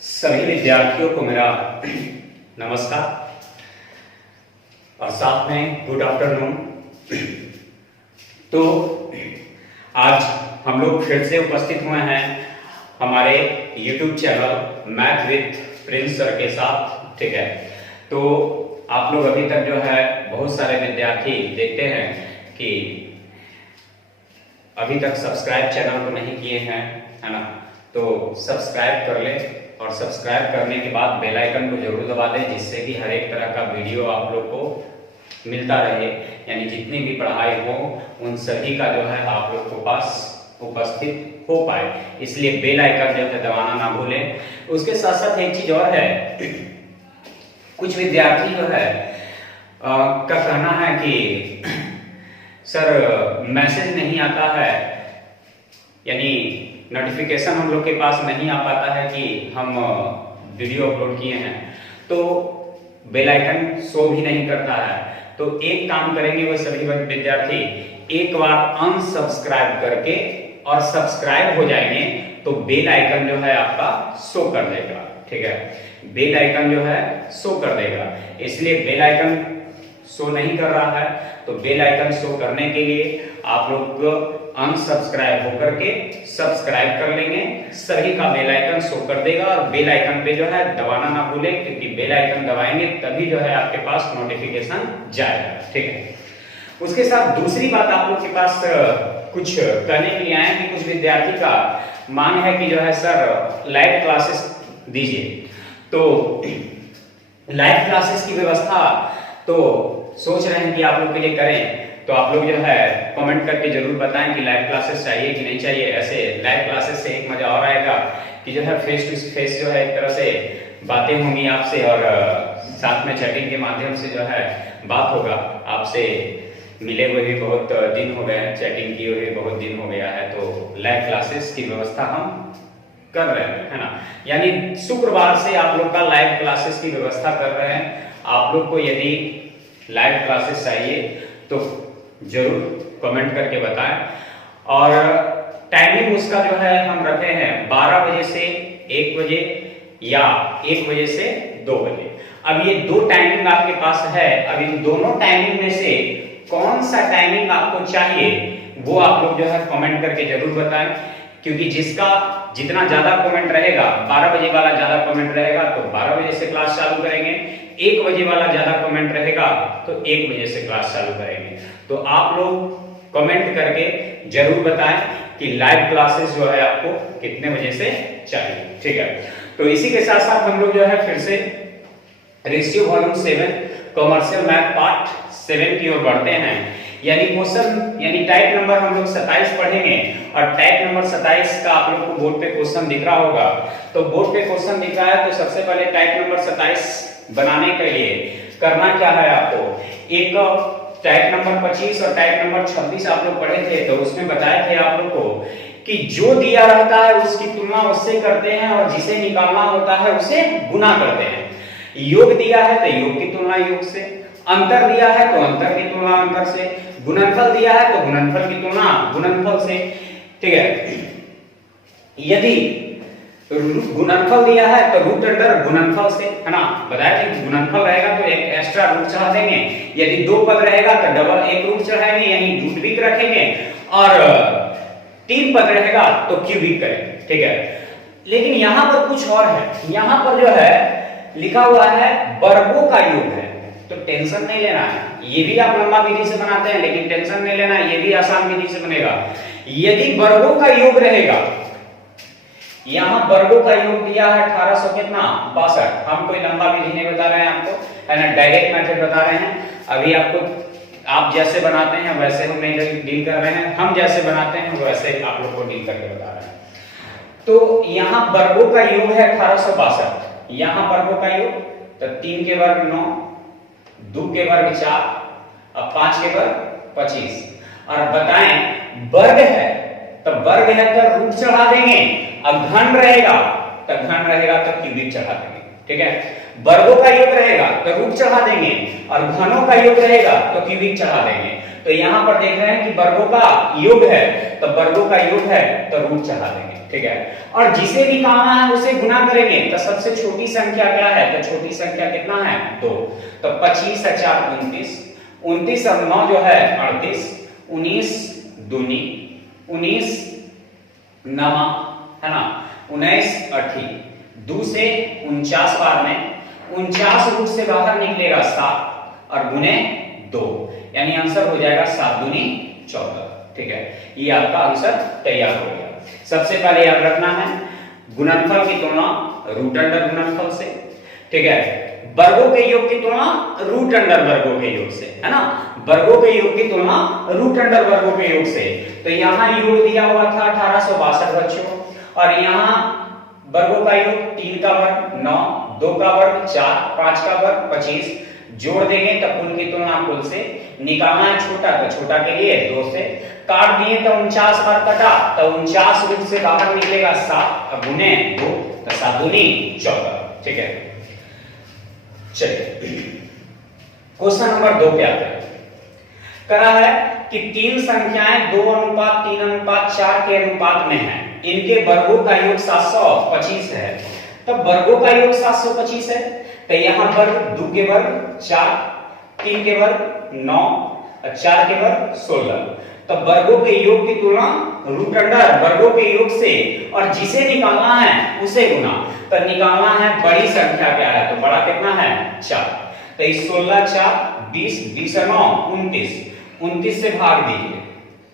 सभी विद्यार्थियों को मेरा नमस्कार और साथ में गुड आफ्टरनून। तो आज हम लोग फिर से उपस्थित हुए हैं हमारे YouTube channel math with Prince sir के साथ, ठीक है। तो आप लोग अभी तक जो है बहुत सारे विद्यार्थी देखते हैं कि अभी तक सब्सक्राइब चैनल को नहीं किए हैं, है ना। तो सब्सक्राइब कर लें और सब्सक्राइब करने के बाद बेल आइकन को जरूर दबा दें, जिससे कि हर एक तरह का वीडियो आप लोग को मिलता रहे, यानी जितनी भी पढ़ाई हो उन सभी का जो है आप लोग को पास उपस्थित हो पाए, इसलिए बेल आइकन जो है दबाना ना भूलें। उसके साथ साथ एक चीज और है, कुछ विद्यार्थी जो है का कहना है कि सर मैसेज नहीं आता है, यानी नोटिफिकेशन हम लोग के पास नहीं आ पाता है कि हम वीडियो अपलोड किए हैं, तो बेल आइकन शो भी नहीं करता है। तो एक काम करेंगे वो सभी विद्यार्थी, एक बार अनसब्सक्राइब करके और सब्सक्राइब हो जाएंगे तो बेल आइकन जो है आपका शो कर देगा, ठीक है। बेल आइकन जो है शो कर देगा, इसलिए बेल आइकन शो नहीं कर रहा है तो बेल आइकन शो करने के लिए आप लोग अनसब्सक्राइब होकर के सब्सक्राइब कर लेंगे, सभी का बेल आइकन शो कर देगा। और बेल आइकन पे जो है दबाना ना भूलें, क्योंकि बेल आइकन दबाएंगे तभी जो है आपके पास नोटिफिकेशन जाएगा, ठीक है। उसके साथ दूसरी बात आप लोग के पास कुछ कहने के लिए आए कि कुछ विद्यार्थी का मांग है कि जो है सर लाइव क्लासेस दीजिए। तो लाइव क्लासेस की व्यवस्था तो सोच रहे हैं कि आप लोग के लिए करें, तो आप लोग जो है कमेंट करके जरूर बताएं कि लाइव क्लासेस चाहिए कि नहीं चाहिए। ऐसे लाइव क्लासेस से एक मजा और आएगा कि जो है फेस टू फेस जो है एक तरह से बातें होंगी आपसे, और साथ में चैटिंग के माध्यम से जो है बात होगा। आपसे मिले हुए भी बहुत दिन हो गए हैं, चैटिंग किए हुए बहुत दिन हो गया है, तो लाइव क्लासेस की व्यवस्था हम कर रहे हैं, है ना। यानी शुक्रवार से आप लोग का लाइव क्लासेस की व्यवस्था कर रहे हैं। आप लोग को यदि लाइव क्लासेस चाहिए तो जरूर कमेंट करके बताएं, और टाइमिंग उसका जो है हम रखे हैं 12 बजे से 1 बजे या 1 बजे से 2 बजे। अब ये दो टाइमिंग आपके पास है, अब इन दोनों टाइमिंग में से कौन सा टाइमिंग आपको चाहिए वो आप लोग जो है कमेंट करके जरूर बताएं, क्योंकि जिसका जितना ज्यादा कमेंट रहेगा, 12 बजे वाला ज्यादा कमेंट रहेगा तो 12 बजे से क्लास चालू करेंगे, 1 बजे वाला ज्यादा कमेंट रहेगा तो 1 बजे से क्लास चालू करेंगे। तो आप लोग कमेंट करके जरूर बताएं कि लाइव क्लासेस जो है आपको कितने बजे से चाहिए, ठीक है। तो इसी के साथ साथ हम लोग जो है फिर से ratio volume 7 commercial math part 7 की ओर बढ़ते हैं। यानी क्वेश्चन यानी टाइप नंबर हम लोग 27 पढ़ेंगे, और टाइप नंबर 27 का आप लोग को बोर्ड पे क्वेश्चन दिख रहा होगा। तो बोर्ड पे क्वेश्चन दिख रहा है, तो सबसे पहले टाइप नंबर 27 बनाने के लिए करना क्या है आपको, एक टाइप नंबर 25 और टाइप नंबर 26 आप लोग पढ़े थे, तो उसमें बताए थे आप लोग को कि जो दिया रहता है उसकी तुलना उससे करते हैं, और जिसे निकालना होता है उसे गुना करते हैं। योग दिया है तो योग की तुलना योग से, अंतर दिया है तो अंतर की तुलना अंतर से, गुणनफल दिया है तो गुणनफल की तुलना गुणनफल से, ठीक है। यदि गुणनफल दिया है तो रूट अंडर गुणनफल से, है ना। बताया कि गुणनफल रहेगा तो एक एक्स्ट्रा रूट चढ़ा देंगे, यदि 2 पद रहेगा तो डबल एक रूट चढ़ाएंगे, यानी रूट वीक रखेंगे, और 3 पद रहेगा तो क्यूबिक करेंगे, ठीक है। लेकिन यहां पर कुछ और है, यहां पर जो है लिखा हुआ है वर्गों का योग है, तो टेंशन नहीं लेना है। ये भी आप लंबा विधि से बनाते हैं, लेकिन टेंशन नहीं लेना है, ये भी आसान विधि से बनेगा। यदि वर्गों का योग रहेगा, यहां वर्गों का योग दिया है 1800 कितना 62, हम कोई लंबा विधि नहीं बता रहे हैं आपको, है ना, डायरेक्ट मेथड बता रहे हैं। अभी आपको आप जैसे बनाते हैं वैसे हम नहीं डील कर रहे हैं, हम जैसे बनाते हैं वैसे आप लोग को डील करके बता रहे हैं। तो यहां वर्गों का योग है 1862, यहां वर्गों का योग तो 3 के वर्ग 9, 2 के वर्ग 4 और 5 के वर्ग 25, और बताएं वर्ग है तो वर्ग है तो रूट चढ़ा देंगे, अब घन रहेगा तो क्यूबिक चढ़ा देंगे, ठीक है। वर्गों का योग रहेगा तो रूट चढ़ा देंगे और घनों का योग रहेगा तो क्यूबिक चढ़ा देंगे। तो यहां पर देख रहे हैं कि वर्गों का योग है तो वर्गों का योग है तो रूट चढ़ा देंगे, ठीक है। और जिसे भी कहना है उसे गुना करेंगे तो सबसे छोटी संख्या क्या है, तो छोटी संख्या कितना है 2। तो 25 और 4 29, 29 और 9 जो है 38, 19 दूनी 19 नमा है ना 19 80, 2 से 49 बार में 49 रूट से बाहर निकलेगा 7 और गुने 2, यानी आंसर हो जाएगा 7 दूनी 14, ठीक है। ये आपका आंसर तैयार हो गया। सबसे पहले याद रखना है गुणनफल की तुलना रूट अंडर गुणनफल से, ठीक है। वर्गों के योग की तुलना रूट अंडर वर्गों के योग से, है ना। वर्गों के योग की तुलना रूट अंडर वर्गों के योग से। तो यहाँ योग दिया हुआ था 1862 बच्चों, और यहाँ वर्गों का योग 3 का वर्ग 9, 2 का वर्ग 4, 5 का वर्ग 25, जोड़ देंगे तो कुल की तुलना कुल से, निकालना है छोटा तो छोटा के लिए 2 से, काट दिए तो 49 बार कटा तो 49 रूट से बाहर निकलेगा 7 और गुने 2 तो 7 दूनी 14, ठीक है। चलिए क्वेश्चन नंबर 2 पे आते हैं। कहा है कि 3 संख्याएं 2:3:4 के अनुपात में हैं, इनके वर्गों का योग 725 है। तब वर्गों का योग 725 है तो यहाँ वर्ग 2 के वर्ग 4, 3 के वर्ग 9 और 4 के वर्ग 16। तो वर्गों के योग की तुलना रूट अंडर वर्गों के योग से, और जिसे निकालना है उसे गुना। तो निकालना है बड़ी संख्या क्या है, तो बड़ा कितना है 4। तो इस 16 4 20, 20 और 9 29, 29 से भाग दीजिए,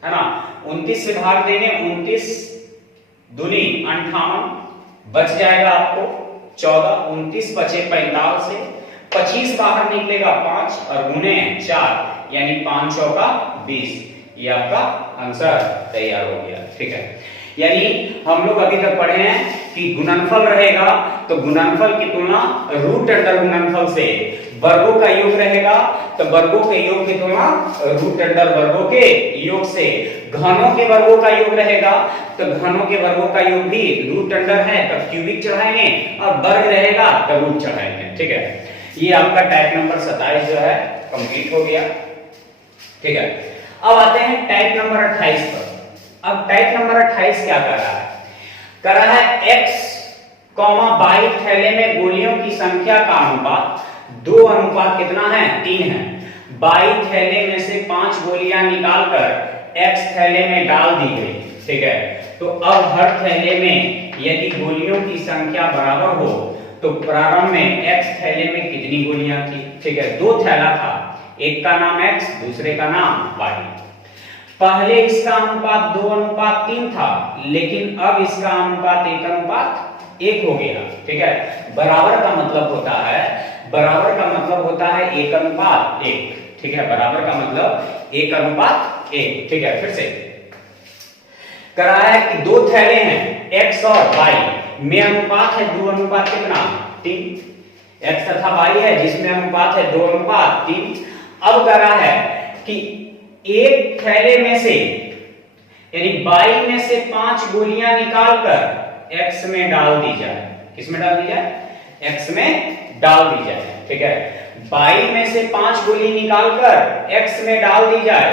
है ना। 29 से भाग देंगे 29 दूनी 58, बच जाएगा आपको 14, 29 बचे 45 से, 25 बाहर निकलेगा 5 और गुने 4 यानी 5 चौका 20। ये आपका आंसर तैयार हो गया, ठीक है। यानी हम लोग अभी तक पढ़े हैं कि गुणनफल रहेगा तो गुणनफल की तुलना रूट अंडर गुणनफल से, वर्गों का योग रहेगा तो वर्गों के योग की तुलना रूट अंडर वर्गों के योग से, घनों के वर्गों का योग रहेगा तो घनों के वर्गों का योग भी रूट अंडर है तब क्यूबिक चढ़ाएंगे, और वर्ग रहेगा तो रूट चढ़ाएंगे, ठीक है। ये आपका टाइप नंबर 27 जो है कंप्लीट हो गया, ठीक है। अब आते हैं टाइप नंबर 28 पर। अब टाइप नंबर 28 क्या कर रहा है, कर रहा है x, y थैले में गोलियों की संख्या का अनुपात 2 अनुपात कितना है 3 है। y थैले में से 5 गोलियां निकालकर x थैले में डाल दी गई, ठीक है। तो अब हर थैले में यदि गोलियों की संख्या बराबर हो तो प्रारंभ में x थैले में कितनी गोलियां थी, ठीक है। 2 थैला था, एक का नाम x दूसरे का नाम y। पहले इसका अनुपात 2:3 था, लेकिन अब इसका अनुपात 1:1 हो गया, ठीक है। बराबर का मतलब होता है, बराबर का मतलब होता है 1:1, ठीक है। बराबर का मतलब 1:1, ठीक है। फिर से करा है कि 2 थैले हैं x और y में अनुपात है 2:3 कितना 3, x तथा y है जिसमें अनुपात है 2:3। अब करा है कि एक थैले में से यानी y में से 5 गोलियां निकालकर x में डाल दी जाए। किसमें डाल दी जाए, x में डाल दी जाए, ठीक है। y में से 5 गोली निकालकर x में डाल दी जाए,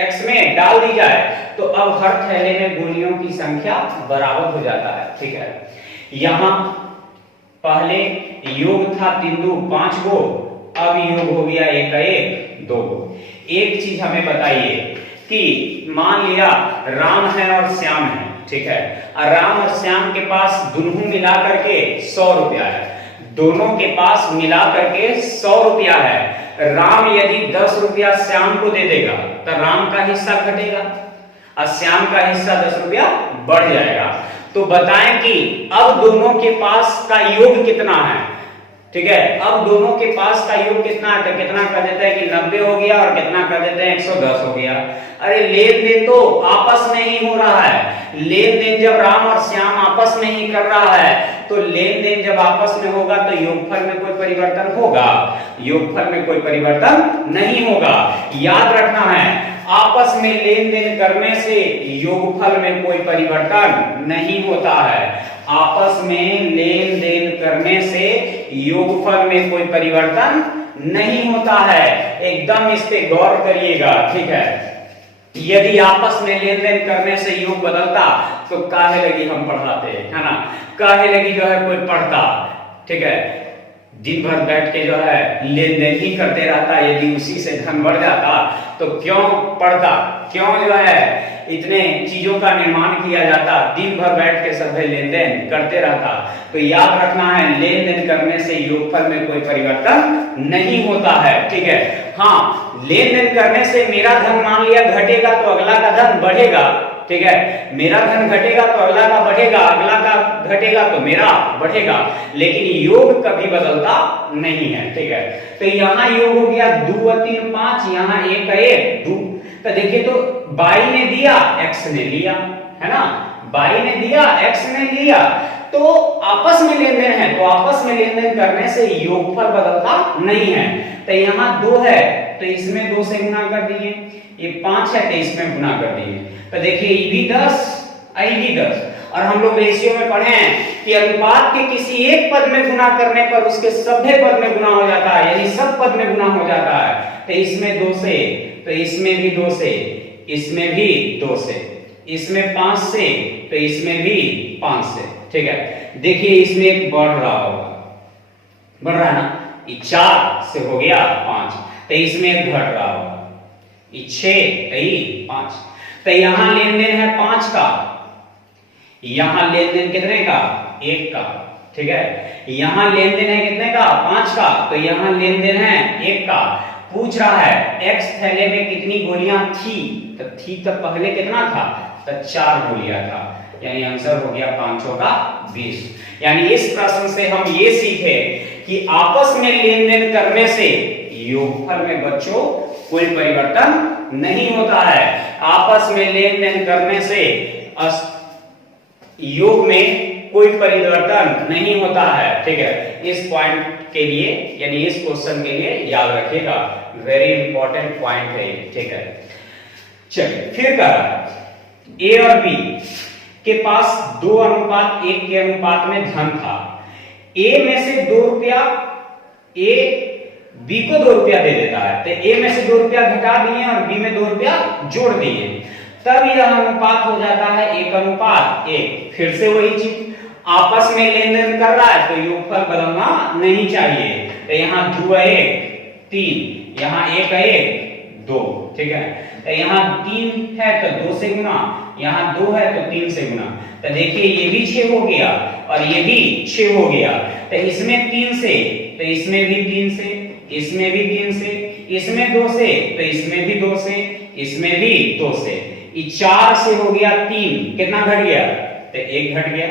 x में डाल दी जाए तो अब हर थैले में गोलियों की संख्या बराबर हो जाता है, ठीक है। यहां पहले योग था 3 2 5 गो, अब योग हो गया 1 1 2 गो। एक चीज हमें बताइए कि मान लिया राम है और श्याम है, ठीक है। और राम और श्याम के पास दोनों मिला करके 100 रुपया है, दोनों के पास मिला करके 100 रुपया है। राम यदि 10 रुपया श्याम को दे देगा तो राम का हिस्सा घटेगा और श्याम का हिस्सा 10 रुपया बढ़ जाएगा। तो बताएं कि अब दोनों के पास का योग कितना है, ठीक है। अब दोनों के पास का योग कितना है, तो कितना कर देते हैं कि 90 हो गया और कितना कर देते हैं 110 हो गया। अरे लेन देन तो आपस में ही हो रहा है। लेन देन जब राम और श्याम आपस में ही कर रहा है तो लेन देन जब आपस में होगा तो योगफल में कोई परिवर्तन होगा, योगफल में कोई परिवर्तन नहीं होगा। याद रखना है आपस में लेन देन करने से योगफल में कोई परिवर्तन नहीं होता है। आपस में लेन देन करने से योगफल में कोई परिवर्तन नहीं होता है। एकदम इस पे गौर करिएगा, ठीक है। यदि आपस में लेन देन करने से योग बदलता तो काहे लगी हम पढ़ाते, है ना, काहे लगी जो है कोई पढ़ता, ठीक है। दिन भर बैठ के जो है लेन देन ही करते रहता, यदि उसी से धन बढ़ जाता तो क्यों पढ़ता, क्यों जो है इतने चीजों का निर्माण किया जाता, दिन भर बैठ के सब लेन देन करते रहता। तो याद रखना है, लेन देन करने से योगफल में कोई परिवर्तन नहीं होता है, ठीक है। हाँ, लेन देन करने से मेरा धन मान लिया घटेगा तो अगला का धन बढ़ेगा, ठीक है। मेरा धन घटेगा तो अगला का बढ़ेगा, अगला का घटेगा तो मेरा बढ़ेगा, लेकिन योग कभी बदलता नहीं है, ठीक है। तो यहाँ योग हो गया 2 और 3 5, यहाँ 1 का 1 2। तो देखिए, तो बाई ने दिया एक्स ने लिया, है ना, बाई ने दिया एक्स ने लिया, तो आपस में लेन देन है, तो आपस में लेन देन करने से योगफल बदलता नहीं है। तो यहाँ 2 है तो इसमें 2 से गुना कर दिए, ये 5 है तो इसमें गुना कर दिए। तो देखिए ये भी 10 आई भी 10, और हम लोग रेशियो में पढ़े हैं कि अनुपात के किसी एक पद में गुना करने पर उसके सभ्य पद में गुना हो जाता है, यानी सब पद में गुना हो जाता है। तो इसमें 2 से, तो इसमें भी 2 से, इसमें भी 2 से, इसमें 5 से, तो इसमें भी 5 से, ठीक है। देखिए इसमें एक बढ़ रहा होगा, बढ़ रहा है ना, ये 4 से हो गया 5, तो इसमें एक घट रहा होगा, ये 6 5। तो यहां लेन देन है 5 का, यहां लेन देन कितने का 1 का, ठीक है। यहां लेन देन है कितने का 5 का, तो यहां लेन देन है 1 का। पूछ रहा है एक्स थैले में कितनी गोलियां थी, तो थी तो पहले कितना था, तो 4 गोलियां था, यानी आंसर हो गया 5 का 20। यानी इस प्रश्न से हम ये सीखे कि आपस में लेन देन करने से योगफल में बच्चों कोई परिवर्तन नहीं होता है। आपस में लेन देन करने से योग में कोई परिवर्तन नहीं होता है, ठीक है। इस पॉइंट के लिए, यानी इस क्वेश्चन के लिए याद रखिएगा, वेरी इंपॉर्टेंट पॉइंट है, ठीक है। चलिए फिर कहा ए और बी के पास 2:1 के अनुपात में धन था। ए में से 2 रुपया, ए बी को 2 रुपया दे देता है, तो ए में से 2 रुपया घटा दिए और बी में 2 रुपया जोड़ दिए, तब यह अनुपात हो जाता है 1:1। फिर से वही चीज, आपस में लेन देन कर रहा है तो योगफल बदलना नहीं चाहिए। तो यहाँ 2 1 3, यहाँ 1 1 2, ठीक है। तो यहाँ 3 है तो 2 से गुना, यहाँ 2 है तो 3 से गुना। तो देखिए ये भी 6 हो गया और ये भी 6 हो गया। तो इसमें 3 से, तो इसमें भी 3 से, इसमें भी 3 से, इसमें 2 से, तो इसमें भी 2 से, इसमें भी 2 से। 4 से हो गया 3, कितना घट गया, तो 1 घट गया।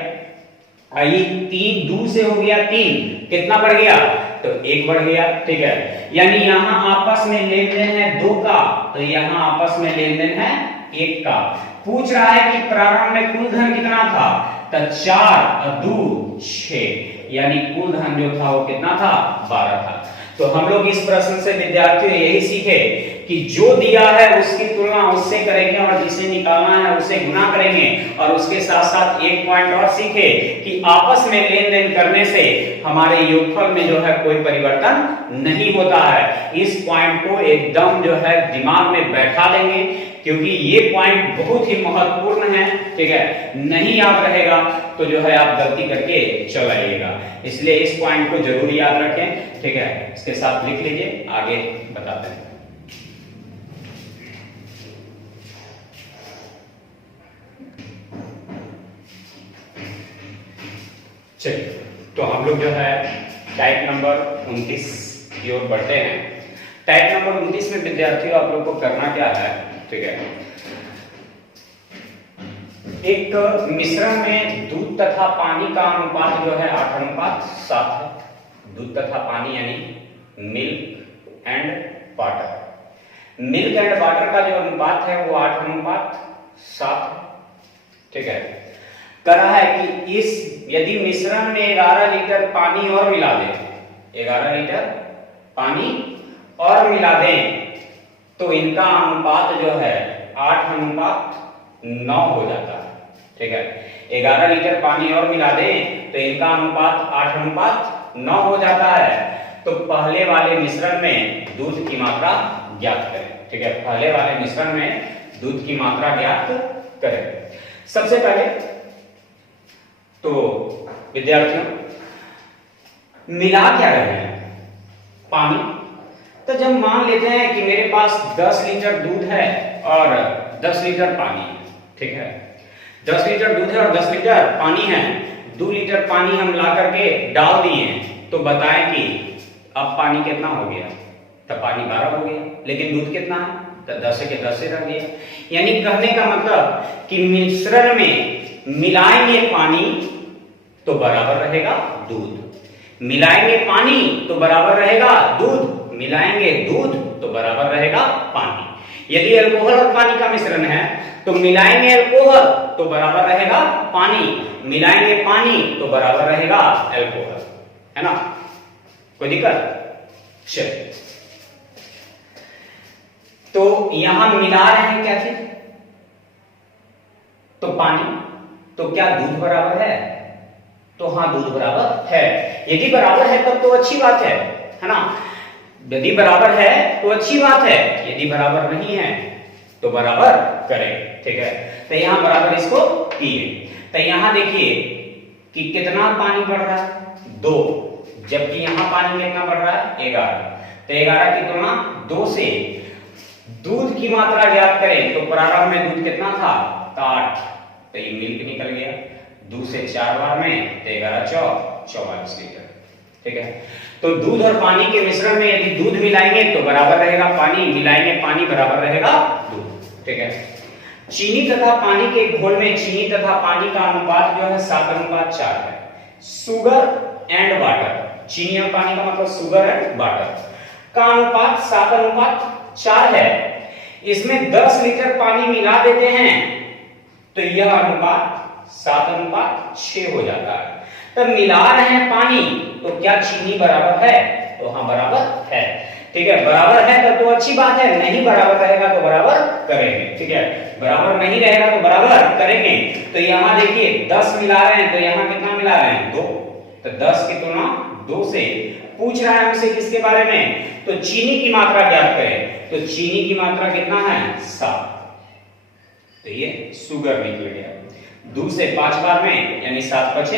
आई 3 2 से हो गया 3, कितना बढ़ गया, तो 1 बढ़ गया, ठीक है। यानी यहाँ आपस में लेन देन है 2 का, तो यहाँ आपस में लेन देन है 1 का। पूछ रहा है कि प्रारंभ में कुल धन कितना था, तो 4 और 2 6, यानी कुल धन जो था वो कितना था, 12 था। तो हम लोग इस प्रश्न से विद्यार्थियों यही सीखे कि जो दिया है उसकी तुलना उससे करेंगे और जिसे निकालना है उसे गुना करेंगे। और उसके साथ साथ एक पॉइंट और सीखे कि आपस में लेन देन करने से हमारे योगफल में जो है कोई परिवर्तन नहीं होता है। इस पॉइंट को एकदम जो है दिमाग में बैठा देंगे, क्योंकि ये पॉइंट बहुत ही महत्वपूर्ण है, ठीक है। नहीं याद रहेगा तो जो है आप गलती करके चल आइएगा, इसलिए इस पॉइंट को जरूर याद रखें, ठीक है। इसके साथ लिख लीजिए, आगे बताते हैं। चलिए, तो हम लोग जो है टाइप नंबर 29 की ओर बढ़ते हैं। टाइप नंबर 29 में विद्यार्थियों आप लोग को करना क्या है, ठीक है। एक मिश्रण में दूध तथा पानी का अनुपात जो है 8:7 है। दूध तथा पानी यानी milk and water. Milk and water का जो अनुपात है वो 8:7 है, ठीक है। कहा है कि इस यदि मिश्रण में 11 लीटर पानी और मिला दें, 11 लीटर पानी और मिला दें, तो इनका अनुपात जो है 8:9 हो जाता है, ठीक है। 11 लीटर पानी और मिला दें तो इनका अनुपात 8:9 हो जाता है। तो पहले वाले मिश्रण में दूध की मात्रा ज्ञात करें। ठीक है, पहले वाले मिश्रण में दूध की मात्रा ज्ञात करें। सबसे पहले तो विद्यार्थियों मिला क्या रहे हैं? पानी। तो जब मान लेते हैं कि मेरे पास 10 लीटर दूध है और 10 लीटर पानी है, ठीक है, 10 लीटर दूध है और 10 लीटर पानी है, 2 लीटर पानी हम ला करके डाल दिए, तो बताएं कि अब पानी कितना हो गया? तब पानी 12 हो गया, लेकिन दूध कितना है? तो 10 के 10 रह गया। यानी कहने का मतलब कि मिश्रण में मिलाएंगे पानी तो बराबर रहेगा दूध, मिलाएंगे पानी तो बराबर रहेगा दूध, मिलाएंगे दूध तो बराबर रहेगा पानी। यदि अल्कोहल और पानी का मिश्रण है तो मिलाएंगे अल्कोहल तो बराबर रहेगा पानी, मिलाएंगे पानी तो बराबर रहेगा अल्कोहल, है ना? कोई दिक्कत? चलिए, तो यहां मिला रहे हैं क्या चीज? तो पानी। तो क्या दूध बराबर है? तो हाँ, दूध बराबर है। यदि बराबर है तब तो अच्छी बात है ना? यदि बराबर है तो अच्छी बात है, यदि बराबर नहीं है तो बराबर करें। ठीक है, तो यहां बराबर इसको किए। तो यहां देखिए कि कितना पानी बढ़ रहा है? 2, जबकि यहां पानी कितना बढ़ रहा है? 11। तो 11 की तुलना 2 से दूध की मात्रा ज्ञात करें तो प्रारंभ में दूध कितना था? 8। तो ये मिल्क निकल गया 2 से 4 बार में, तो 11 चौक 44 लीटर। ठीक है, तो दूध और पानी के मिश्रण में यदि दूध मिलाएंगे तो बराबर रहेगा पानी, मिलाएंगे पानी बराबर रहेगा दूध। ठीक है, चीनी तथा पानी के घोल में चीनी तथा पानी का अनुपात जो है 7:4 है। शुगर एंड वाटर, चीनी और पानी का मतलब शुगर एंड वाटर का अनुपात 7:4 है। इसमें 10 लीटर पानी मिला देते हैं तो यह अनुपात 7:6 हो जाता है। तब मिला रहे हैं पानी तो क्या चीनी बराबर है? तो हाँ, बराबर है। ठीक है, बराबर है तब तो अच्छी बात है, नहीं बराबर रहेगा तो बराबर करेंगे। ठीक है, बराबर नहीं रहेगा तो बराबर करेंगे। तो यहां देखिए 10 मिला रहे हैं तो यहां कितना मिला रहे हैं? 2। तो 10 की तुलना 2 से पूछ रहा है हमसे किसके बारे में? तो चीनी की मात्रा ज्ञात करें। तो चीनी की मात्रा कितना है? 7। तो ये शुगर निकल गया 2 से 5 बार में, यानी 7 × 5 =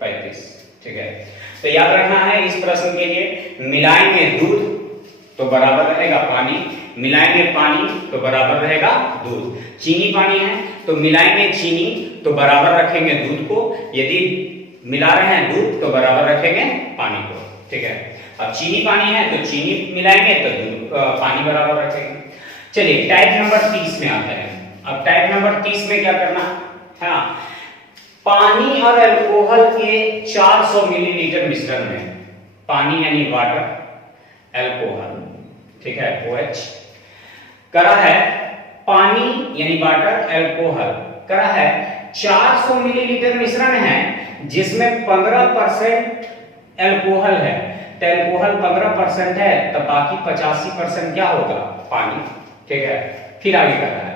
35। ठीक है, तो याद रखना है इस प्रश्न के लिए, मिलाएंगे दूध तो बराबर रहेगा पानी, मिलाएंगे पानी तो बराबर रहेगा दूध। चीनी पानी है तो मिलाएंगे चीनी तो बराबर रखेंगे दूध को, यदि मिला रहे हैं दूध तो बराबर रखेंगे पानी को। ठीक है, अब चीनी पानी है तो चीनी मिलाएंगे तो दूध पानी बराबर रखेंगे। चलिए टाइप नंबर 30 में आते हैं। अब टाइप नंबर 30 में क्या करना है? हाँ, पानी और अल्कोहल के 400 मिलीलीटर मिश्रण में, पानी यानी वाटर, अल्कोहल, ठीक है, OH, करा है पानी यानी वाटर, अल्कोहल करा है 400 मिलीलीटर मिश्रण है जिसमें 15% अल्कोहल है। तो अल्कोहल 15% है तो बाकी 85% क्या होगा? पानी। ठीक है, फिर आगे कर रहा है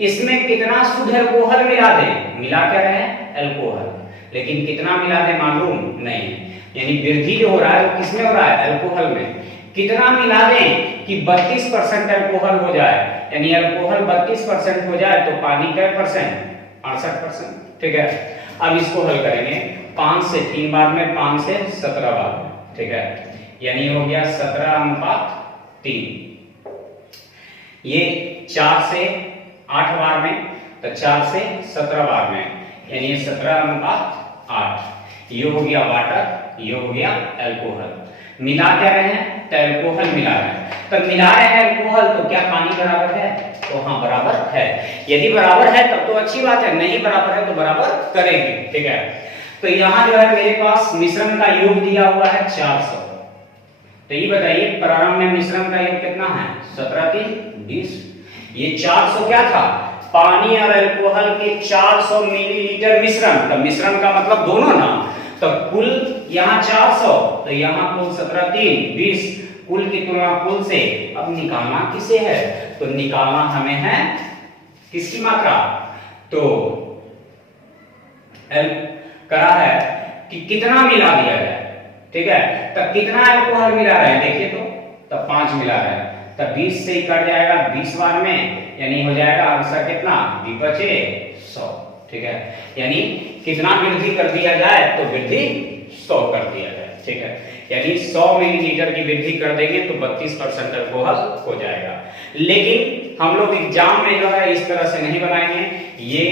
इसमें कितना शुद्ध अल्कोहल मिला दें? मिला क्या रहे? अल्कोहल, लेकिन कितना मिला दें मालूम नहीं, यानी वृद्धि जो हो रहा है वो किसमें हो रहा है? अल्कोहल में। कितना मिला दें कि 32% अल्कोहल हो जाए, यानी अल्कोहल 32% हो जाए तो पानी क्या %? 68%। ठीक है, अब इसको हल करेंगे 5 से 3 बार में, 5 से 17 बार में। ठीक है, यानी हो गया 17:3। ये 4 से 8 बार में, तो 4 से 17 बार में, यानी 17:8। ये हो गया वाटर, ये हो गया अल्कोहल। मिला क्या रहे हैं? तो अल्कोहल मिला रहे हैं। तो मिला रहे हैं अल्कोहल तो क्या पानी बराबर है? तो हाँ, बराबर है। यदि बराबर है तब तो अच्छी बात है, नहीं बराबर है तो बराबर करेंगे। ठीक है, तो यहां जो है मेरे पास मिश्रण का योग दिया हुआ है 400। तो ये बताइए प्रारंभ में मिश्रण का योग कितना है? 17×3 = 20। ये 400 क्या था? पानी और अल्कोहल के 400 मिलीलीटर मिश्रण। तो मिश्रण का मतलब दोनों ना, तो कुल यहाँ 400, तो यहाँ कुल 17×3 = 20। कुल की तुलना कुल से, अब निकालना किसे है? तो निकालना हमें है किसकी मात्रा? तो करा है कि कितना मिला दिया जाए, ठीक है। तब कितना अल्कोहल मिला रहे हैं देखिए, तो 5 मिला रहे हैं, तब 20 से ही कट जाएगा 20 बार में, यानी हो जाएगा आंसर कितना, b बचे 100, ठीक है। यानी कितना वृद्धि कर दिया जाए, तो वृद्धि 100 कर दिया जाए, ठीक है। यानी 100 मिलीलीटर की वृद्धि कर देंगे तो 32% अल्कोहल हो जाएगा। लेकिन हम लोग एग्जाम में जो है इस तरह से नहीं बनाएंगे, ये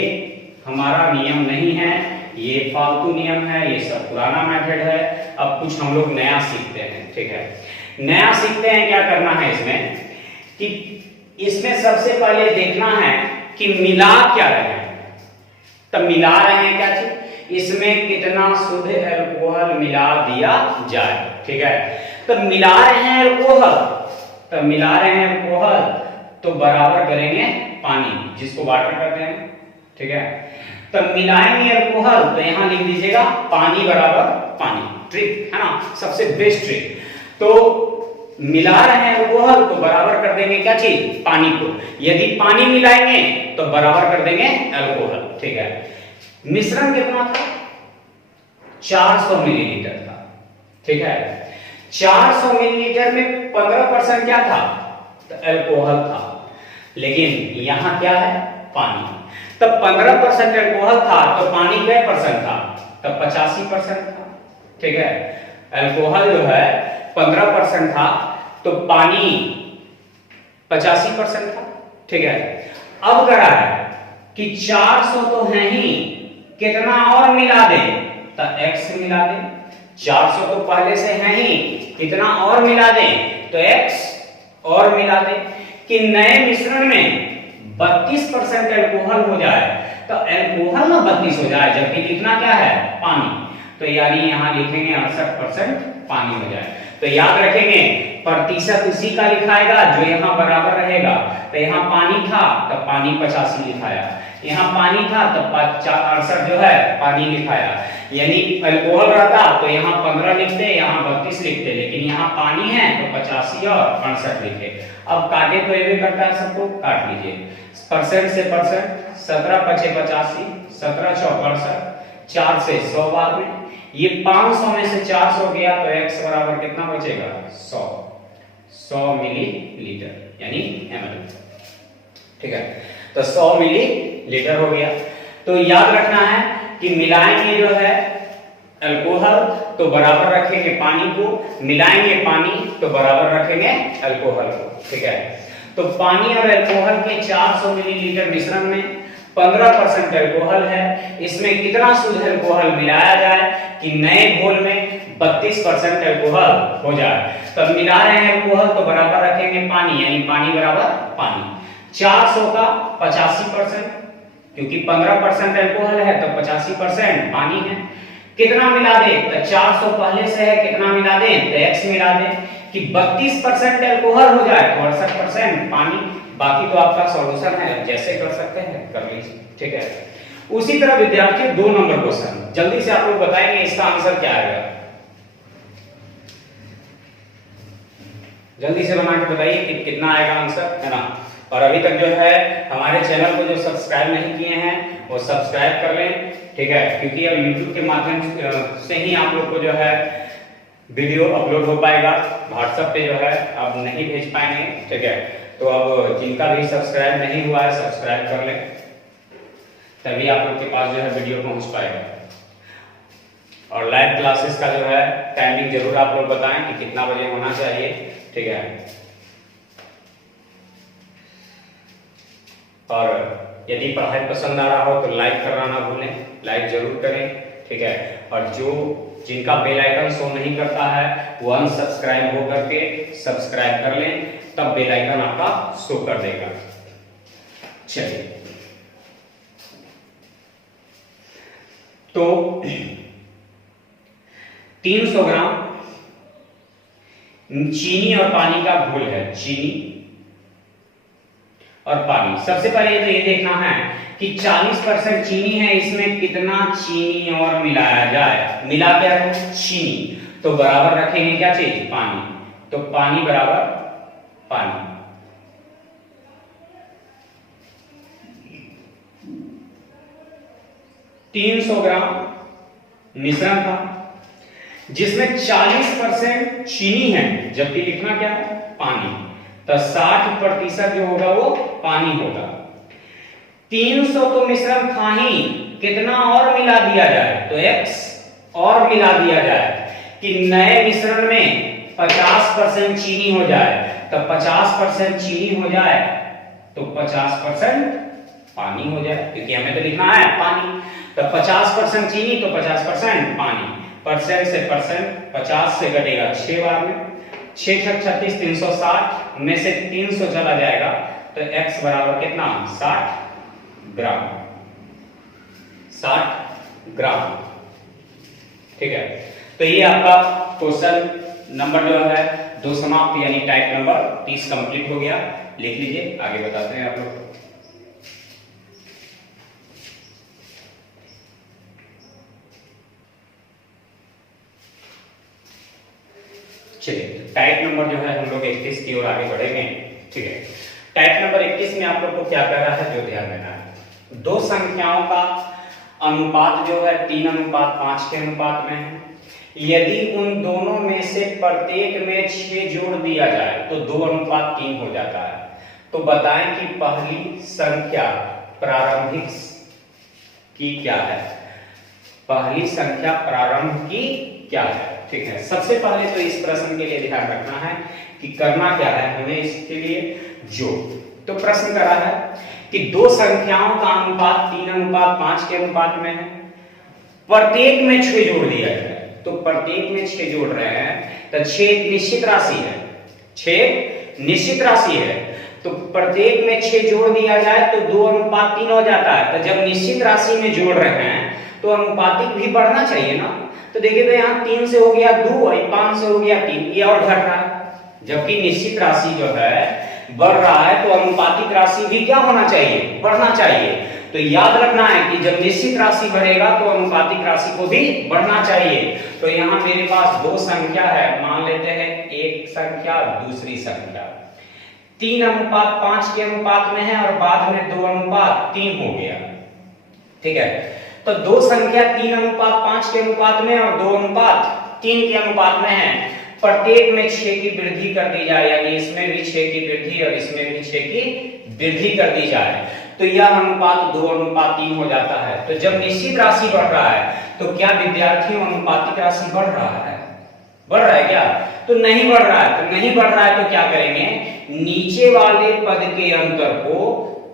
हमारा नियम नहीं है, ये फालतू नियम है, ये सब पुराना मेथड है। अब कुछ हम लोग नया सीखते हैं, ठीक है। नया सीखते हैं, क्या करना है इसमें कि इसमें सबसे पहले देखना है कि मिला क्या रहे हैं। तब मिला रहे हैं क्या चीज, इसमें कितना शुद्ध अल्कोहल मिला दिया जाए, ठीक है। तब मिला रहे हैं अल्कोहल, तब मिला रहे हैं अल्कोहल तो बराबर करेंगे पानी, जिसको वाटर कहते हैं, ठीक है। तब मिलाएंगे अल्कोहल तो यहां लिख दीजिएगा पानी बराबर पानी, ट्रिक है ना, सबसे बेस्ट ट्रिक। तो मिला रहे हैं अल्कोहल तो बराबर कर देंगे क्या चीज, पानी को। यदि पानी मिलाएंगे तो बराबर कर देंगे अल्कोहल, ठीक है। मिश्रण कितना था, 400 मिलीलीटर था, ठीक है। 400 मिलीलीटर में 15% क्या था, तो अल्कोहल था। लेकिन यहां क्या है, पानी। तब 15% अल्कोहल था तो पानी क्या परसेंट था, तब 85% था, ठीक है। अल्कोहल जो है 15% था तो पानी 85% था, ठीक है। अब करा है कि 400 तो है ही, कितना और मिला दे, तो x मिला दे। 400 तो पहले से है ही, कितना और मिला दे, तो x और मिला दे। कि नए मिश्रण में 32% अल्कोहल हो जाए, तो अल्कोहल ना 32 हो जाए, जबकि लिखना क्या है, पानी। तो यानी यहां लिखेंगे 68% पानी हो जाए। तो याद रखेंगे प्रतिशत उसी का लिखाएगा जो यहाँ बराबर रहेगा। तो यहाँ पानी था तब पानी 85 लिखाया, यहाँ पानी था तब 68 जो है पानी लिखाया। यानी अल्कोहल रहता तो यहाँ 15 लिखते, यहाँ 32 लिखते, लेकिन यहाँ पानी है तो 85 और 68 लिखे। अब काटे तो ये भी करता है, सबको काट लीजिए। परसेंट से परसेंट, 17 पचे 85, 17 चौ 62, 4 से 100 बाद में, ये 500 में से 400 गया तो x बराबर कितना बचेगा, 100 मिलीलीटर यानी ml, ठीक है। तो 100 मिलीलीटर हो गया। तो याद रखना है कि मिलाएंगे जो है अल्कोहल तो बराबर रखेंगे पानी को, मिलाएंगे पानी तो बराबर रखेंगे अल्कोहल को, ठीक है। तो पानी और अल्कोहल के 400 मिलीलीटर मिश्रण में 15% अल्कोहल है, इसमें कितना शुद्ध अल्कोहल मिलाया जाए कि नए घोल में 32% अल्कोहल हो जाए। तब मिला रहे हैं अल्कोहल तो बराबर रखेंगे पानी, यानी पानी बराबर पानी। 400 का 85%, क्योंकि 15% अल्कोहल है तो 85% पानी है। कितना मिला दे, तो 400 पहले से है, कितना मिला दे, तो x मिला दे। कि 32% अल्कोहल हो जाए तो 68% पानी। बाकी तो आपका सॉल्यूशन है, जैसे कर सकते हैं कर लीजिए, ठीक है। उसी तरह विद्यार्थी 2 नंबर क्वेश्चन जल्दी से आप लोग बताएंगे इसका आंसर क्या आएगा, जल्दी से बना के बताइए कि कितना आएगा आंसर, है ना। और अभी तक जो है हमारे चैनल को जो सब्सक्राइब नहीं किए हैं वो सब्सक्राइब कर लें, ठीक है। क्योंकि अब YouTube के माध्यम से ही आप लोग को जो है वीडियो अपलोड हो पाएगा, व्हाट्सएप पे जो है अब नहीं भेज पाएंगे, ठीक है। तो अब जिनका भी सब्सक्राइब नहीं हुआ है सब्सक्राइब कर लें, तभी आप लोग के पास जो है वीडियो पहुंच पाएगा। और लाइव क्लासेस का जो है टाइमिंग जरूर आप लोग बताएं कि कितना बजे होना चाहिए, ठीक है। और यदि पढ़ाई पसंद आ रहा हो तो लाइक करना ना भूलें, लाइक जरूर करें, ठीक है। और जो जिनका बेल आइकन शो नहीं करता है वो अनसब्सक्राइब हो करके सब्सक्राइब कर लें, तब बेल आइकन आपका शो कर देगा। चलिए, तो 300 ग्राम चीनी और पानी का घोल है, चीनी और पानी। सबसे पहले तो ये देखना है कि 40% चीनी है, इसमें कितना चीनी और मिलाया जाए। मिला क्या है, चीनी, तो बराबर रखेंगे क्या चीज, पानी। तो पानी बराबर पानी। 300 ग्राम मिश्रण था जिसमें 40% चीनी है, जबकि लिखना क्या है, पानी। तो 60% जो होगा वो पानी होगा। 300 तो मिश्रण था ही, कितना और मिला दिया जाए, तो x और मिला दिया जाए कि नए मिश्रण में 50% चीनी हो जाए। तो 50% चीनी हो जाए तो 50% पानी हो जाए, क्योंकि हमें तो लिखना है पानी। तो 50% चीनी तो 50% पानी। परसेंट से परसेंट 50 से घटेगा 6 बार में, 6 छक 36 360 में से 300 चला जाएगा तो x बराबर कितना, 60 ग्राम। 60 ग्राम, ठीक है। तो ये आपका क्वेश्चन नंबर जो है 2 समाप्त, यानी टाइप नंबर 30 कंप्लीट हो गया। लिख लीजिए, आगे बताते हैं आप लोग। चलिए, टाइप नंबर जो है हम लोग 31 की ओर आगे बढ़ेंगे, ठीक है। टाइप नंबर 21 में आप लोग को क्या कर रहा है, जो ध्यान देना है, दो संख्याओं का अनुपात जो है 3:5 के अनुपात में है। यदि उन दोनों में से प्रत्येक में 6 जोड़ दिया जाए तो 2:3 हो जाता है। तो बताएं कि पहली संख्या प्रारंभिक की क्या है, पहली संख्या प्रारंभ की क्या है, ठीक है। सबसे पहले तो इस प्रश्न के लिए ध्यान रखना है कि करना क्या है हमें, इसके लिए जोड़। तो प्रश्न करा है कि दो संख्याओं का अनुपात 3:5 के अनुपात में है, प्रत्येक में 6 जोड़ दिया जाए। तो प्रत्येक में 6 जोड़ रहे हैं तो 6 एक निश्चित राशि है, 6 निश्चित राशि है, तो प्रत्येक में 6 जोड़ दिया जाए तो 2:3 हो जाता है। तो जब निश्चित राशि में जोड़ रहे हैं तो अनुपातिक भी बढ़ना चाहिए ना। तो देखिए तो यहाँ 3 से हो गया 2 और 5 से हो गया 3, ये और घट रहा है। जबकि निश्चित राशि जो है बढ़ रहा है तो अनुपातिक राशि भी क्या होना चाहिए, बढ़ना चाहिए। तो याद रखना है कि जब निश्चित राशि बढ़ेगा तो अनुपातिक राशि को भी बढ़ना चाहिए। तो यहाँ मेरे पास दो संख्या है, मान लेते हैं एक संख्या दूसरी संख्या 3:5 के अनुपात में है और बाद में 2:3 हो गया, ठीक है। तो दो संख्या 3:5 के अनुपात में और 2:3 के अनुपात में है, प्रत्येक में 6 की वृद्धि कर दी जाए, यानी इसमें भी 6 की वृद्धि और इसमें भी 6 की वृद्धि कर दी जाए तो यह अनुपात 2:3 हो जाता है। तो जब निश्चित राशि बढ़ रहा है तो क्या विद्यार्थियों अनुपातिक राशि बढ़ रहा है, बढ़ रहा है क्या, तो नहीं बढ़ रहा है। तो नहीं बढ़ रहा है तो क्या करेंगे, नीचे वाले पद के अंतर को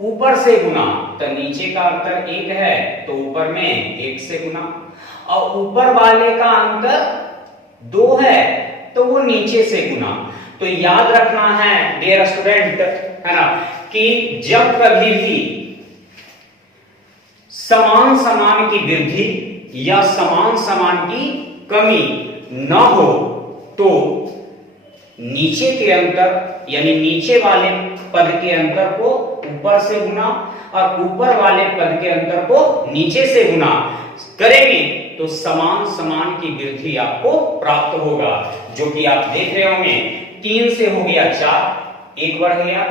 ऊपर से गुना। तो नीचे का अंतर 1 है तो ऊपर में 1 से गुना, और ऊपर वाले का अंतर 2 है तो वो नीचे से गुना। तो याद रखना है डियर स्टूडेंट, है ना, कि जब कभी भी समान समान की वृद्धि या समान समान की कमी न हो तो नीचे के अंतर यानी नीचे वाले पद के अंतर को ऊपर से गुना और ऊपर वाले पद के अंतर को नीचे से गुना करेंगे तो समान समान की वृद्धि आपको प्राप्त होगा, जो कि आप देख रहे होंगे। 3 से हो गया 4, 1 बढ़ गया,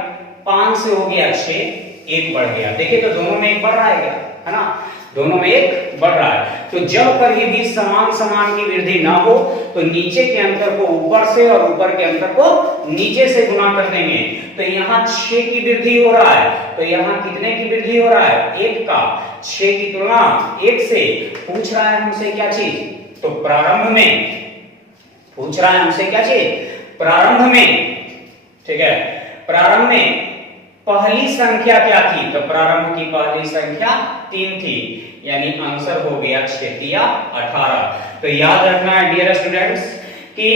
5 से हो गया 6, 1 बढ़ गया। देखिए तो दोनों में 1 बढ़ रहा है ना, दोनों में 1 बढ़ रहा है। तो जब कभी भी समान समान की वृद्धि ना हो तो नीचे के अंतर को ऊपर से और ऊपर के अंतर को नीचे से गुना कर देंगे। तो यहाँ 6 की वृद्धि हो रहा है, तो यहाँ कितने की वृद्धि हो रहा है, 1 का। 6 की तुलना 1 से। पूछ रहा है हमसे क्या चीज, तो प्रारंभ में पूछ रहा है हमसे क्या चीज, प्रारंभ में, ठीक है। प्रारंभ में पहली संख्या क्या थी, तो प्रारंभ की पहली संख्या 3 थी, यानी आंसर हो गया 6 या 18। तो याद रखना है डियर स्टूडेंट्स कि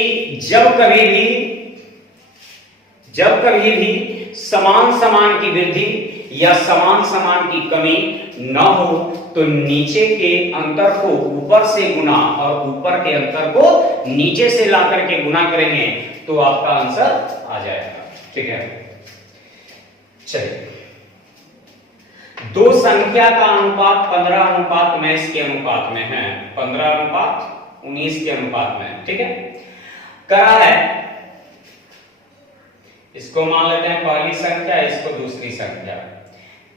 जब कभी भी समान समान की वृद्धि या समान समान की कमी न हो तो नीचे के अंतर को ऊपर से गुना और ऊपर के अंतर को नीचे से ला करके गुना करेंगे तो आपका आंसर आ जाएगा, ठीक है। चलिए, दो संख्या का अनुपात 15:19 के अनुपात में है, 15:19 के अनुपात में, ठीक है। करा है, इसको मान लेते हैं पहली संख्या, इसको दूसरी संख्या।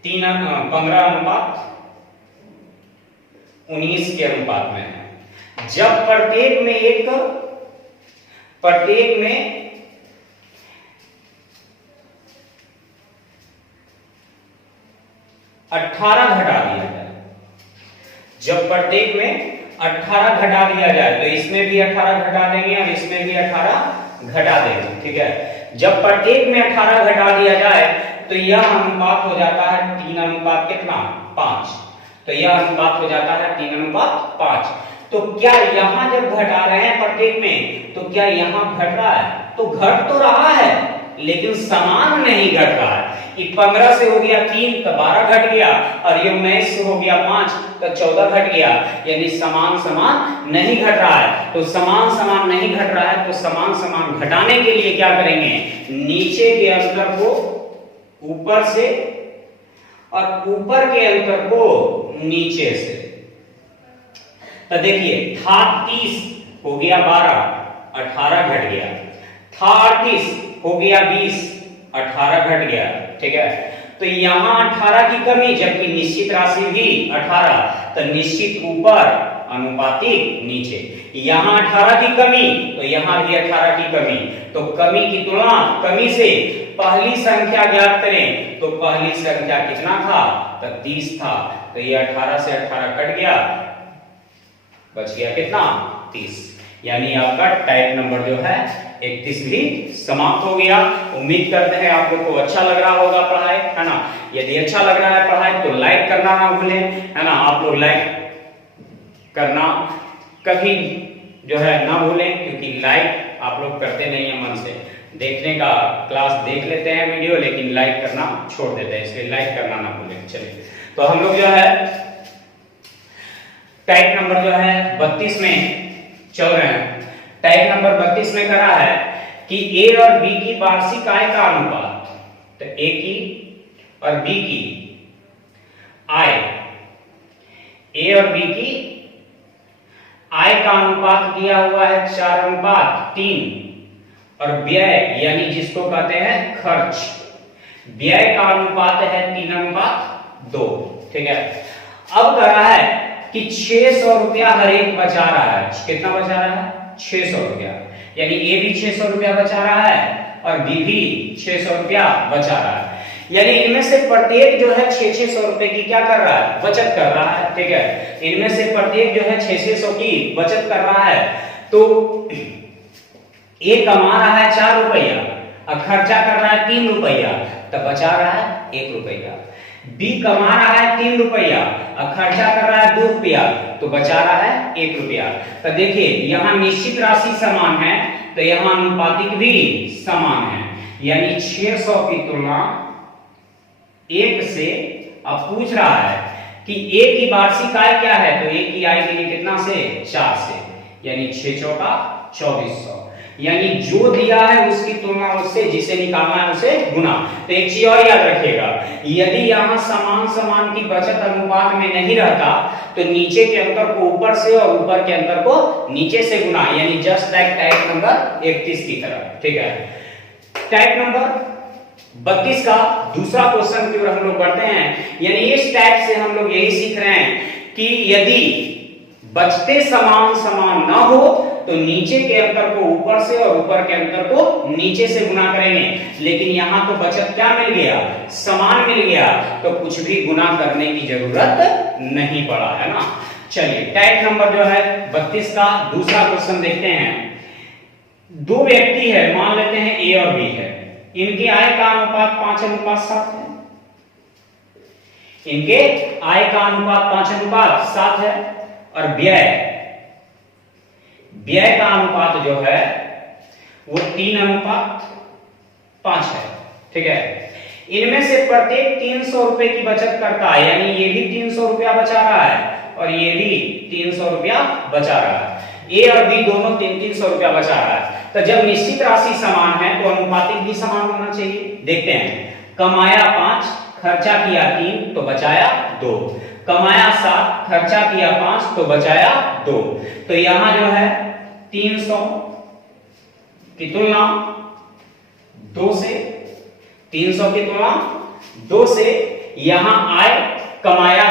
15:19 19 के अनुपात में है। जब प्रत्येक में 18 घटा दिया जाए, जब प्रत्येक में 18 घटा दिया जाए तो इसमें भी 18 घटा देंगे और इसमें भी 18 घटा देंगे, ठीक है। जब प्रत्येक में 18 घटा दिया जाए तो यह अनुपात हो जाता है 3 अनुपात कितना 5। तो यह अनुपात हो जाता है 3 अनुपात 5। तो क्या यहां जब घटा रहे हैं प्रत्येक में तो क्या यहां घट रहा है? तो घट तो रहा है लेकिन समान नहीं घट रहा है। ये 15 से हो गया 3 तो 12 घट गया, और ये 19 से हो गया 5 तो 14 घट गया, यानी समान समान नहीं घट रहा है। तो समान समान नहीं घट रहा है तो समान समान घटाने के लिए क्या करेंगे, नीचे के अंतर को ऊपर से और ऊपर के अंतर को नीचे से। तो देखिए था 30 हो गया 12 18 घट गया, था 38 हो गया 20 18 घट गया, ठीक है। तो यहां 18 की कमी, जबकि निश्चित राशि भी 18, तो निश्चित ऊपर अनुपातिक नीचे। यहां 18 की कमी तो यहां भी 18 की कमी, तो कमी की तुलना कमी से पहली संख्या ज्ञात करें तो पहली संख्या कितना था तो 30 था, तो ये 18 से 18 कट गया, बच गया कितना 30। यानी आपका टाइप नंबर जो है 31 भी समाप्त हो गया। उम्मीद करते हैं आप लोग को अच्छा लग रहा होगा पढ़ाई, है ना। यदि अच्छा लग रहा है पढ़ाई तो लाइक करना ना भूलें, है ना। आप लोग लाइक करना कभी जो है ना भूलें, क्योंकि लाइक आप लोग करते नहीं है मन से। देखने का क्लास देख लेते हैं वीडियो, लेकिन लाइक करना छोड़ देते हैं, इसलिए लाइक करना ना भूलें। चलिए तो हम लोग जो है टाइप नंबर जो है 32 में चल रहे हैं। टाइप नंबर 32 में करा है कि ए और बी की वार्षिक आय का अनुपात, तो ए की और बी की आय, ए और बी की आय का अनुपात दिया हुआ है 4:3, और व्यय यानी जिसको कहते हैं खर्च, व्यय का अनुपात है 3:2, ठीक है। अब करा है कि 600 रुपया हर एक बचा रहा है। कितना बचा रहा है 600 रुपया, यानी ए भी 600 रुपया बचा रहा है और बी भी 600 रुपया बचा रहा है। यानी इनमें से प्रत्येक जो है 600 रुपए की क्या कर रहा है बचत कर रहा है, ठीक है। इनमें से प्रत्येक जो है 600 की बचत कर रहा है। तो ए कमा रहा है 4 रुपया और खर्चा कर रहा है 3 रुपया, तो बचा रहा है 1 रुपया। बी कमा रहा है 3 रुपया और खर्चा कर रहा है 2 रुपया, तो बचा रहा है 1 रुपया। तो देखिए यहाँ निश्चित राशि समान है तो यहाँ अनुपातिक भी समान है, यानी 600 की तुलना 1 से। अब पूछ रहा है कि ए की वार्षिक आय क्या है, तो ए की आय के लिए कितना से 4 से, यानी 6 चौका 2400, यानी जो दिया है उसकी तुलना उससे, जिसे निकालना है उसे गुना। तो एक चीज और याद रखिएगा, यदि यहाँ समान समान की बचत अनुपात में नहीं रहता तो नीचे के अंतर को ऊपर से और ऊपर के अंतर को नीचे से गुना, यानी जस्ट लाइक टाइप नंबर 31 की तरह, ठीक है। टाइप नंबर 32 का दूसरा क्वेश्चन की ओर हम लोग बढ़ते हैं। यानी इस टाइप से हम लोग यही सीख रहे हैं कि यदि बचते समान समान ना हो तो नीचे के अंतर को ऊपर से और ऊपर के अंतर को नीचे से गुना करेंगे, लेकिन यहां तो बचत क्या मिल गया समान मिल गया, तो कुछ भी गुना करने की जरूरत नहीं पड़ा, है ना। चलिए टाइप नंबर जो है 32 का दूसरा क्वेश्चन देखते हैं। दो व्यक्ति है, मान लेते हैं ए और बी है, इनकी आय का अनुपात 5:7 है, इनके आय का अनुपात 5:7 है, और व्यय का अनुपात जो है वो 3:5 है, ठीक है। इनमें से प्रत्येक 300 रुपए की बचत करता है, यानी ये भी 300 रुपया बचा रहा है और ये भी 300 रुपया बचा रहा है। ए और बी दोनों 300 रुपया बचा रहा है। तो जब निश्चित राशि समान है तो अनुपातिक भी समान होना चाहिए। देखते हैं, कमाया 5, खर्चा किया 3 तो बचाया 2, कमाया 7, खर्चा किया 5 तो बचाया 2। तो यहां जो है 300 की तुलना 2 से, 300 की तुलना 2 से, यहां आय कमाया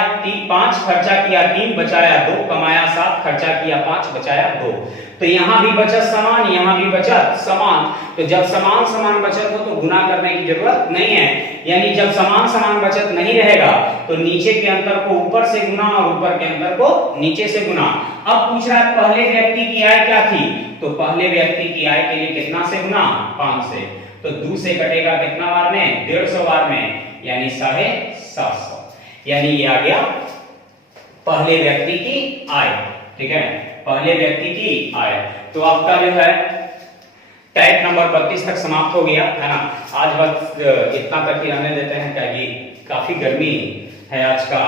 5, खर्चा किया 3, बचाया 2, कमाया 7, खर्चा किया 5, बचाया 2। तो यहां भी बचत समान, यहां भी बचत समान। तो जब समान समान बचत हो तो गुना करने की जरूरत नहीं है, यानी जब समान समान बचत नहीं रहेगा तो नीचे के अंतर को ऊपर से गुना और ऊपर के अंतर को नीचे से गुना। अब पूछ रहा है पहले व्यक्ति की आय क्या थी, तो पहले व्यक्ति की आय के लिए कितना से गुना, 5 से। तो 2 से कटेगा कितना बार में, 150 बार में, यानी 750। यानी ये आ गया पहले व्यक्ति की आय। ठीक है, पहले व्यक्ति की आय। तो आपका जो है टाइप नंबर 32 तक समाप्त हो गया है ना। आज बस इतना तक ही रहने देते हैं, क्या ये काफी गर्मी है आज का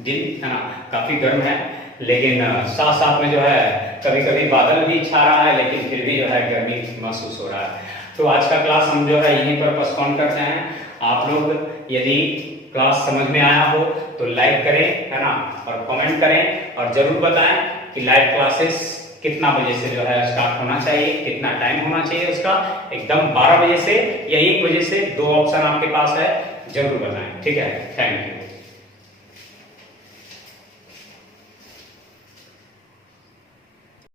दिन है ना, काफी गर्म है, लेकिन साथ साथ में जो है कभी कभी बादल भी छा रहा है, लेकिन फिर भी जो है गर्मी महसूस हो रहा है। तो आज का क्लास हम जो है यहीं पर पोस्टपोन करते हैं। आप लोग यदि क्लास समझ में आया हो तो लाइक करें है ना, और कमेंट करें, और जरूर बताएं कि लाइव क्लासेस कितना बजे से जो है स्टार्ट होना चाहिए, कितना टाइम होना चाहिए उसका। एकदम 12 बजे से या 1 बजे से, 2 ऑप्शन आपके पास है, जरूर बताएं। ठीक है, थैंक यू।